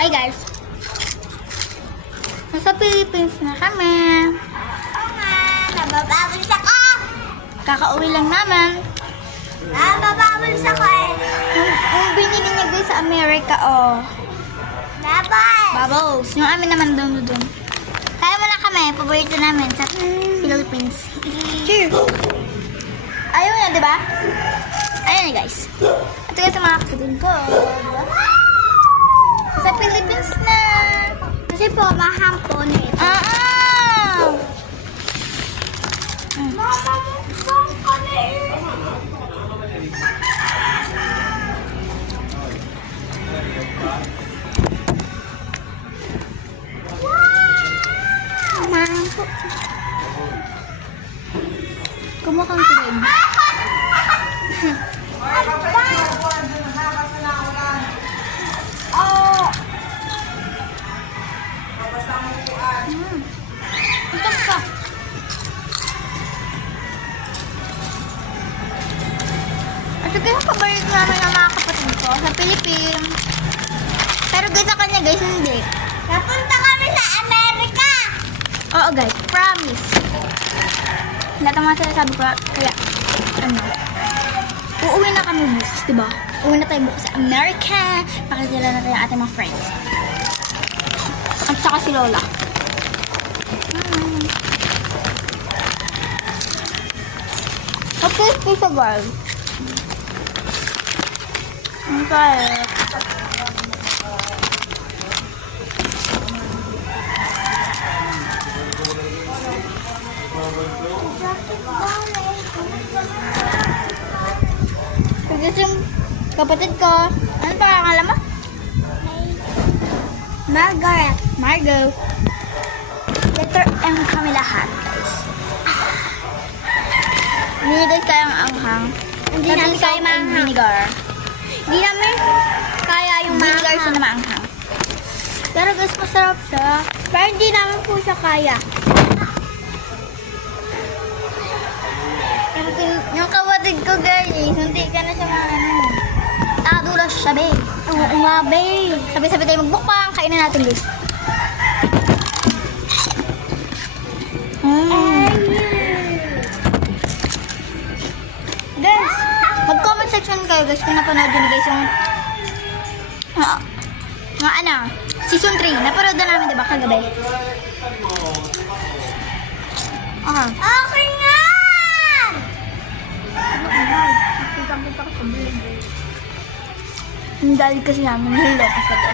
Hi guys! Nasa Philippines na kami. Oo nga, nababawas ako. Kakauwi lang naman. Nababawas ako eh. Yung binili niya guys sa Amerika, oh. Labas. Bubbles. Yung amin naman doon. Kaya mo na kami. Paborito namin sa Philippines. Cheers! Ayaw na, di ba? Ayun na guys. Ito guys ang mga kapatid ko. Diba? Sa Philippines na. Kasi po, mahampon eh. Mama, saan ka na eh? Mahampon. Kumukhang tuloy. Ito pa. Ito guys ang paborito namin ng mga kapatid ko sa Philippines. Pero guys sa kanya guys hindi. Napunta kami sa Amerika. Oo guys, promise. Lahat ng mga sinasabi ko kaya uuwi na kami bukas, diba? Uuwi na tayo bukas sa America. Pakitila na tayo ang ating mga friends. At saka si Lola. Okay, pizza guys. Okay. Pagkas yung kapatid ko. Ano pa kakala mo? Margaret. Margo. Letter M kami lahat, guys. Hindi guys kaya ang anghang. Hindi namin kaya maanghang. Vinegar. Hindi namin kaya yung Vinegar maanghang. siya na maanghang. Pero guys, masarap siya. Pero hindi namin po siya kaya. Yung kapatid ko guys, hindi ka na siya maano. Nakadulas siya, babe. Oo nga, babe. Sabi-sabi tayo magbukbang, kainin natin guys. Guys, mag-comment section kayo guys kung napanood nyo na guys yung season 3. Napanood na namin diba kagabi? Okay nga! Ang dali kasi namin niloko sa